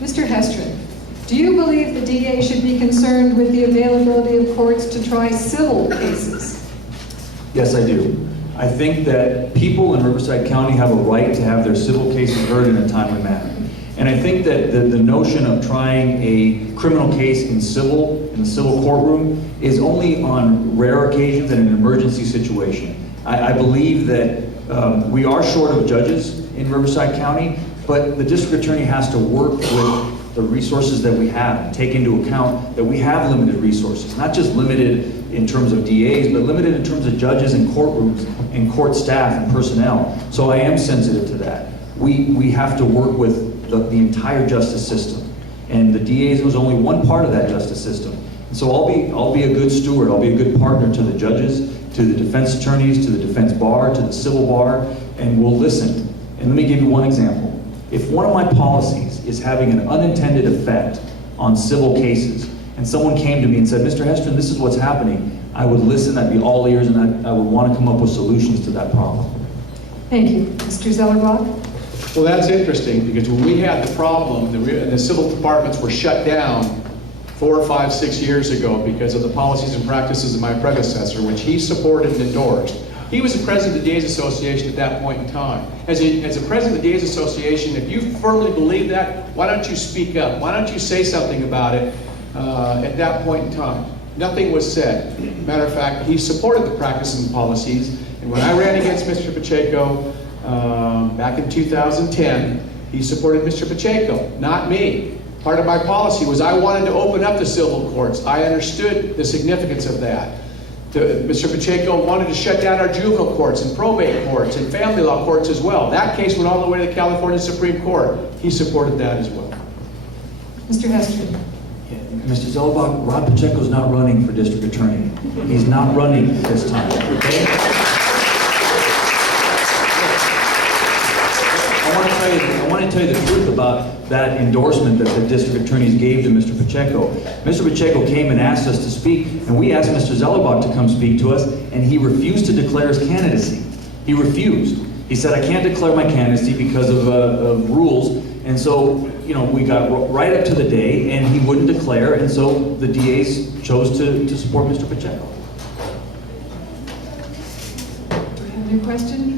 Mr. Hestrin, do you believe the DA should be concerned with the availability of courts to try civil cases? Yes, I do. I think that people in Riverside County have a right to have their civil cases heard in a timely manner. And I think that the notion of trying a criminal case in the civil courtroom is only on rare occasions and an emergency situation. I believe that we are short of judges in Riverside County, but the district attorney has to work with the resources that we have and take into account that we have limited resources, not just limited in terms of DAs, but limited in terms of judges and courtrooms and court staff and personnel. So I am sensitive to that. We have to work with the entire justice system. And the DAs was only one part of that justice system. And so I'll be a good steward, I'll be a good partner to the judges, to the defense attorneys, to the defense bar, to the civil bar, and we'll listen. And let me give you one example. If one of my policies is having an unintended effect on civil cases, and someone came to me and said, Mr. Hestrin, this is what's happening, I would listen, I'd be all ears, and I would want to come up with solutions to that problem. Thank you. Mr. Zellerbach? Well, that's interesting, because when we had the problem, the civil departments were shut down 4, 5, 6 years ago because of the policies and practices of my predecessor, which he supported and endorsed. He was the president of the DA's Association at that point in time. As a president of the DA's Association, if you firmly believe that, why don't you speak up? Why don't you say something about it at that point in time? Nothing was said. Matter of fact, he supported the practices and policies, and when I ran against Mr. Pacheco back in 2010, he supported Mr. Pacheco, not me. Part of my policy was I wanted to open up the civil courts. I understood the significance of that. Mr. Pacheco wanted to shut down our juvenile courts and probate courts and family law courts as well. That case went all the way to the California Supreme Court. He supported that as well. Mr. Hestrin? Yeah, Mr. Zellerbach, Rod Pacheco's not running for district attorney. He's not running this time, okay? I want to tell you the truth about that endorsement that the district attorneys gave to Mr. Pacheco. Mr. Pacheco came and asked us to speak, and we asked Mr. Zellerbach to come speak to us, and he refused to declare his candidacy. He refused. He said, I can't declare my candidacy because of rules. And so, you know, we got right up to the day, and he wouldn't declare, and so the DAs chose to support Mr. Pacheco. Do you have any question?